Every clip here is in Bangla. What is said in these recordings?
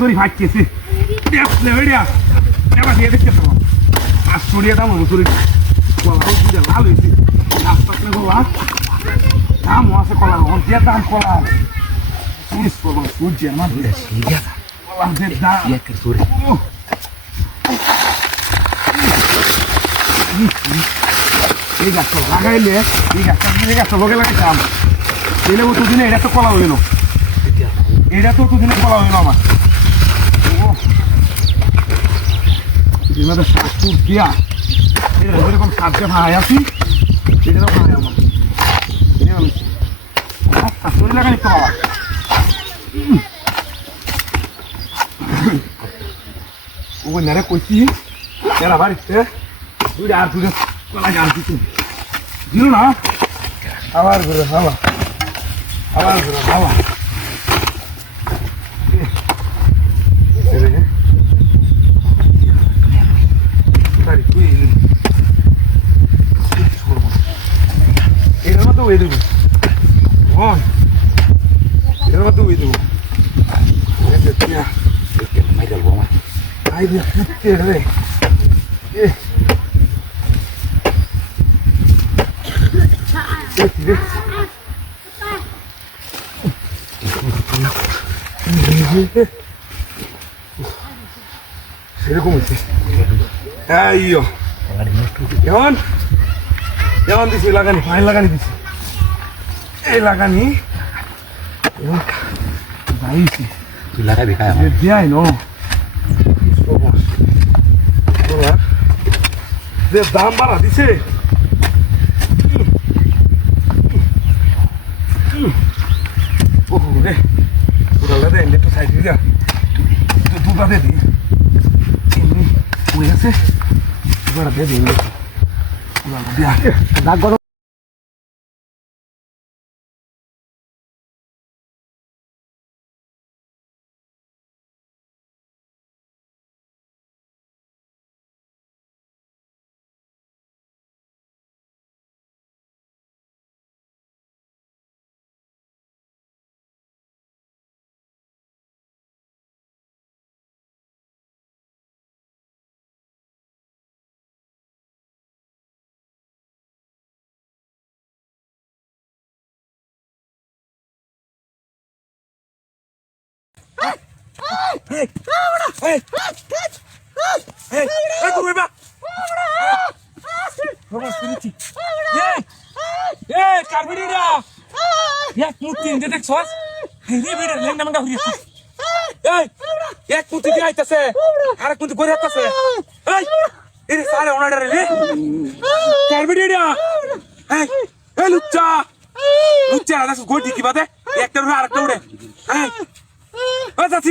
সরি ভাগতেছি দেখলে ওইটা এবার দিয়ে দেখতে পাবো আর সরিয়ে দাম সরি কলা দুটা লাল হয়েছে আস্তে কলা দাম আছে কলার যে দাম কলা চুরিশ করবো সূর্য আমার কলার যে দাম এই গাছটা লাগাইলে এই গাছটা লগে লাগাইতাম দিলে দুদিনে এটা তো কলা হইল এটা তো দুদিনে কলা হইল আমার শাক দিয়া যেরকম শাকটা ভাই আছি সেটাও ভাই আমার শরীর লাগাই তো বাবা ও নেড়ে কইছি এরা বাড়িতে দুইটা আর দুটো কলা গাছ দিচ্ছি দিল না আবার ঘুরে হাওয়া আবার ঘুরে হাওয়া এর মতো ওই দেবো এর মতো ওই দেবো Ay, Dios, qué re. এরকম হচ্ছে আইয়ো যেমন দিছি লাগানি ফাইন লাগানি দিছি এই লাগানি যাইছি তুই লাগাবি খায় দেয় নো যে দাম বাড়া দিছে রে ওটা দেন একটু সাইড দিয়ে দুটা দিয়ে দিই এমনি হয়ে গেছে দুটা দিয়ে দিই দাগ গরম Hey! Hey! Hey! Hey, come here, Vamos, Spiriti. Hey! Hey, Carmenina! Jak muti, inte det så? Hey, det blir det längre man går hit. Hey! Jak muti det inte se. Har jag muti går hit se. Hey! Är det sare onar där eller? Carmenina! Hey! Hey, Lucha! Lucha, det är så gott dikt vad det. Jag tar här att det. Hey! Vad satt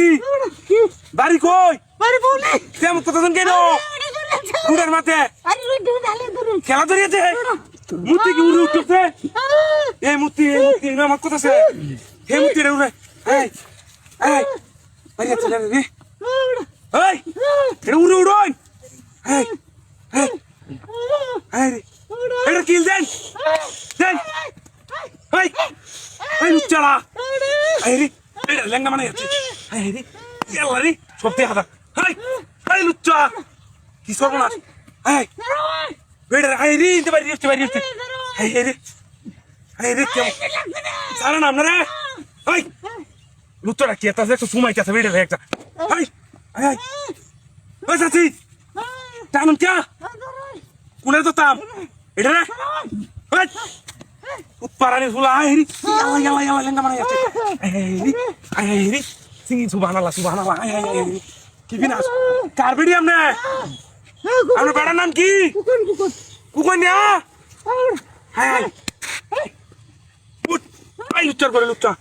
বাড়ি কই বাড়ি বলে কেমন কতজন কেন কুড়ার মাঠে আরে দুধ ঢালে দুধ খেলা ধরিয়েছে মুতি কি উড়ে উঠছে এই মুতি আমার কথাছে হে মুতি রে উড়ে এই এই আরে চলে রে এই রে উড়ে উড়োই এই এই এই এটা কিল দেন দেন এই এই লুচ্চালা এই রে এটা লেঙ্গা মানে আছে এই রে Yalla ni, সত্যি হাদা হাই হাই লুচ্চা কি সর্বনাশ হাই বেড়ে হাই রে ইতে বাড়ি হাই রে কেমন সারা নাম না রে হাই লুচ্চাটা কি একটা একটু সুমাই আছে বেড়ে একটা হাই হাই হাই ওই সাথী টানুন কে কোনে তো তাম এটা রে হাই উৎপারানি ফুলা হাই রে ইয়ালা লেঙ্গা মানে আছে হাই রে Singin subhanallah. Ki binas. Karbidi amne. Amne beda nam ki? Kukon ya? Hai. Put. Ai luchar kore lucha.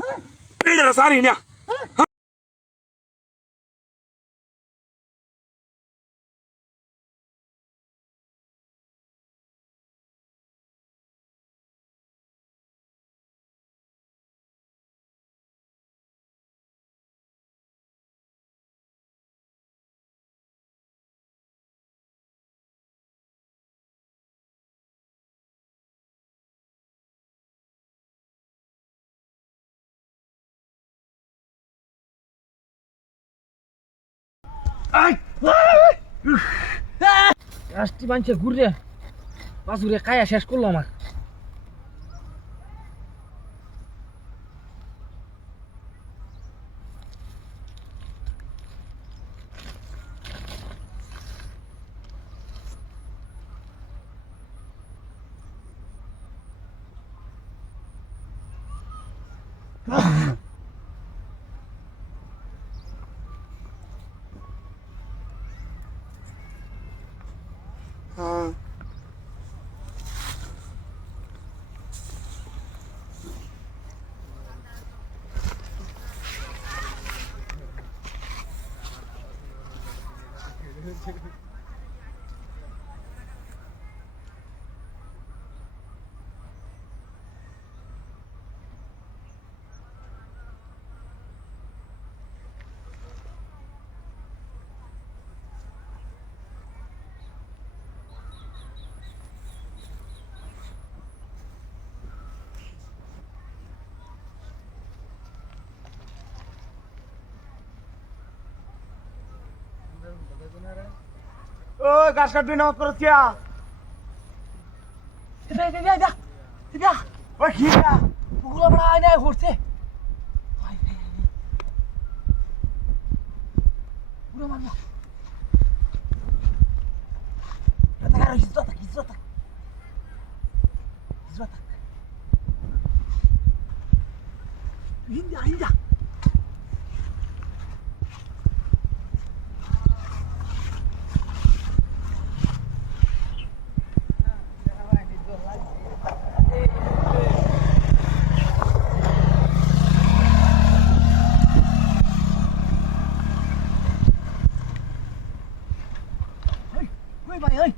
Beda rasari niya. গাছটি বানছে ঘুরে বাসুরে কায়া শেষ করলো আমার ওই গাছ কাটবি না করছি ওই খিরা ওগুলো আমরা আয়নায় ঘুরছে পুরো মারবো Hinda. ভাই ওই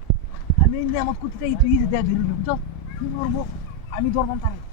আমি এমন করতে চাই তুই দেয়া ধরে বুঝছো কি করবো আমি ধরবাম তারে